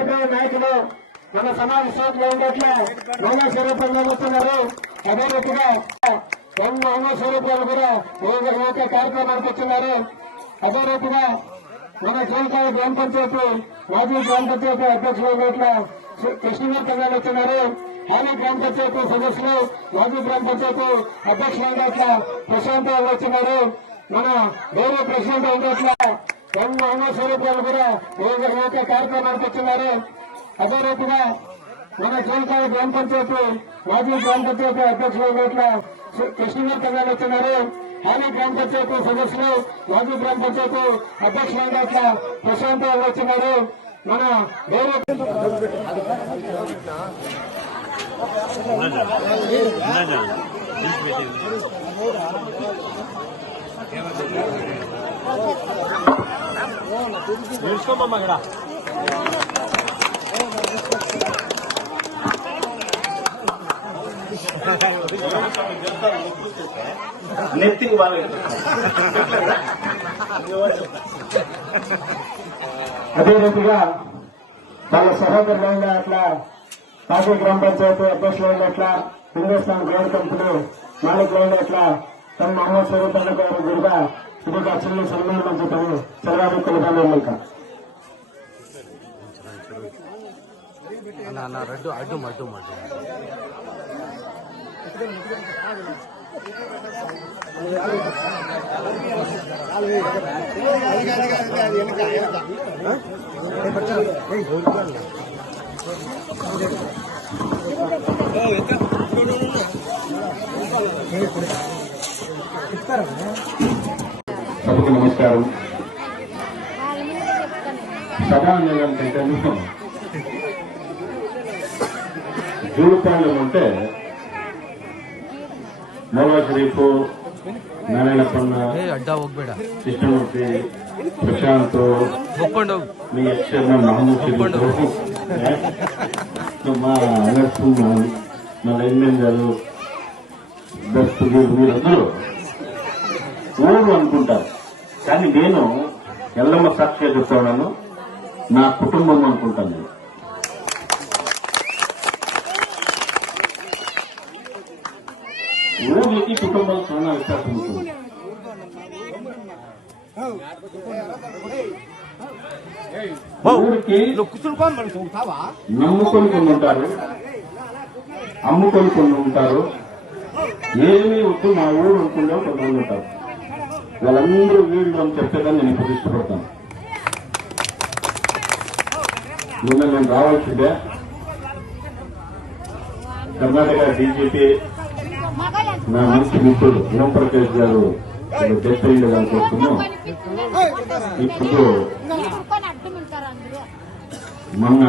రాజకీయ నాయకులు మన సమాజ సేవకులు ఉండేట్లా మహిళా స్వరూపంలో వస్తున్నారు. అదే రీతిగా మహిళా స్వరూపాలు కూడా ఏదైతే కార్యక్రమానికి వచ్చినారు. అదే రీతిగా మన జోల్కాయ గ్రామ పంచాయతీ మాజీ గ్రామ పంచాయతీ అధ్యక్షులు ఉండేట్లా కృష్ణమూర్తి గారు వచ్చినారు. హామీ గ్రామ పంచాయతీ సదస్సులు మాజీ గ్రామ పంచాయతీ అధ్యక్షులు ఉండేట్లా ప్రశాంత్ గారు వచ్చినారు. మన వేరే ప్రెసిడెంట్ ఉండేట్లా మహిళా స్వరూపాలు కూడా ఏదైతే కార్యక్రమానికి వచ్చినారు. అదే రీతిగా మన జోల్కాయ గ్రామ పంచాయతీ మాజీ గ్రామ పంచాయతీ అధ్యక్షులు ఉండేట్లా కృష్ణమూర్తి గారు వచ్చినారు. హామీ గ్రామ పంచాయతీ సదస్సులు మాజీ గ్రామ పంచాయతీ అధ్యక్షులు ఉండేట్లా ప్రశాంత్ గారు వచ్చినారు. మన వేరే నెత్తికి బాగా అదే రీతిగా వాళ్ళ సహోదరులు అట్లా మాజీ గ్రామ పంచాయతీ అధ్యక్షులు అట్లా హిందుస్థాన్ గ్రౌండ్ కంపెనీ మాలికులు అట్లా తమ మహమ్మద్ స్వరూపాల గారు గురుగా ఇది చిన్న సన్మానం చెప్పాను. చంద్రబాబు కొలుపాలి ఇంకా అడ్డు అడ్డు అడ్డు సభకు నమస్కారం. సభాంగం కంటే జూపాలెం అంటే మౌలా షరీఫ్, నారాయణపన్న, కృష్ణమూర్తి, ప్రశాంత్, మీ ఎక్స్చైర్మన్ మహమ్మద్ షరీఫ్, మా నర్సింహ, మా లైన్మెన్ గారు, మీరందరూ ఊరు అనుకుంటారు. కానీ నేను ఎల్లమ్మ సాక్షిగా చెప్తాను, నా కుటుంబం అనుకుంటాను. ఊరికి కుటుంబాలు చాలా వ్యత్యాసం ఉంటుంది. ఊరికి నమ్ముకొని కొన్ని ఉంటారు, అమ్ముకొని కొన్ని ఉంటారు, ఏమీ వద్దు మా ఊరు అనుకునే కొంతమంది ఉంటారు. వాళ్ళందరూ వీళ్ళు అని చెప్పేదాన్ని నేను ఇప్పుడు ఇష్టపడతాను. నిన్న నేను రావాల్సిందే. కర్ణాటక డీజీపీ నా మంచి మిత్రుడు ఓంప్రకాష్ గారు డెత్ అయ్యే దానికోసము ఇప్పుడు మొన్న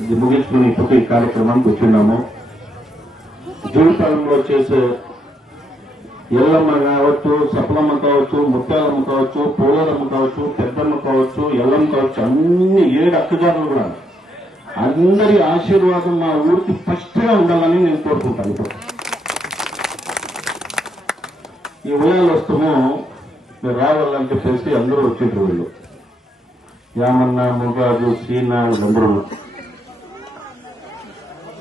ఇది ముగించుకుని ఇప్పుడు ఈ కార్యక్రమానికి వచ్చిన్నాము. జూపాలెంలో చేసే ఎల్లమ్మ కావచ్చు, సప్లమ్మ కావచ్చు, ముత్యాలమ్మ కావచ్చు, పోలరమ్మ కావచ్చు, పెద్దమ్మ కావచ్చు, ఎల్లమ్మ కావచ్చు, అన్ని 7 అక్కజారులు కూడా అందరి ఆశీర్వాదం మా ఊరికి ఫస్ట్ గా ఉండాలని నేను కోరుకుంటాను. ఇప్పుడు ఈ ఉదయాలు వస్తాము మీరు రావాలని చెప్పేసి అందరూ వచ్చిండ్రు. వీళ్ళు యామన్న, ముగాజు, సీనా అందరూ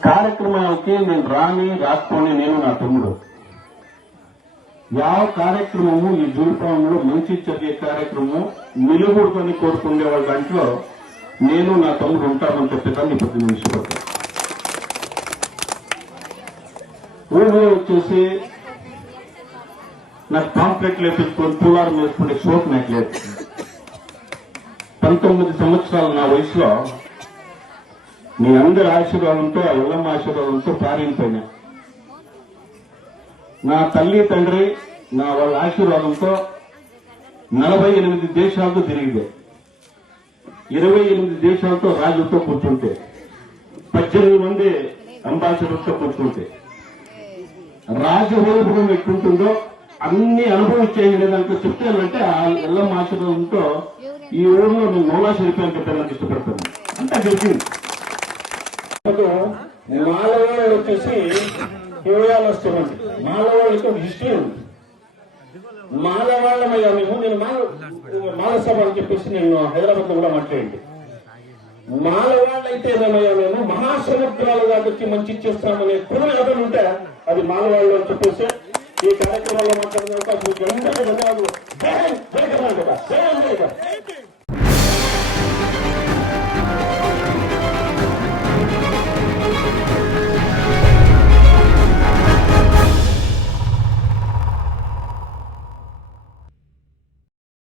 కార్యక్రమాలకి నేను రాకపోని నేను నా తమ్ముడు ಯಾವ కార్యక్రమము ఈ జూపాలెంలో మంచి జరిగే కార్యక్రమం నిలుగుడుతోని కోరుకునే వాళ్ళ దాంట్లో నేను నా తమ్ముడు ఉంటామని చెప్పేదాన్ని ఇప్పుడు నేను ఇష్టపడతాను. ఊళ్ళో వచ్చేసి నాకు పాంప్లెట్లు వేపించుకొని పూలారం వేసుకునే షోక్ నాకు లేదు. 19 సంవత్సరాలు నా వయసులో మీ అందరి ఆశీర్వాదంతో, ఎల్లమ్మ ఆశీర్వాదంతో పారిపోయినా. నా తల్లి తండ్రి నా వాళ్ళ ఆశీర్వాదంతో 48 దేశాలతో తిరిగితే, 28 దేశాలతో రాజులతో కూర్చుంటే, 18 మంది అంబాసిడర్తో కూర్చుంటే, రాజవైభవం ఎట్లుంటుందో అన్ని అనుభవించేయడానికి చెప్తానంటే ఆ ఎల్లమ్మ ఆశీర్వాదంతో ఈ ఊరిలో నేను మౌలా షరీఫ్ అని చెప్పడానికి ఇష్టపడతాను. అంతా గెలిచింది. మాలవాళ్ళు వచ్చేసి హిమయాలు వస్తున్నాయి. మాలవాళ్ళకి ఒక హిస్టరీ ఉంది. మాలవాళ్ళమయ్యా నేను మాలసభ అని చెప్పేసి నేను హైదరాబాద్ లో కూడా మాట్లాడింది. మాలవాళ్ళ అయితేనేమయ్యా మేము మహాసముద్రాలుగా వచ్చి మంచి ఇచ్చేస్తామనే కొన్ని కథలు ఉంటే అది మానవాళ్ళు అని చెప్పేసి ఈ కార్యక్రమంలో మాట్లాడిన అవకాశం ధన్యవాదాలు. జై హింద్, జై కర్ణాటక, జై అమెరికా.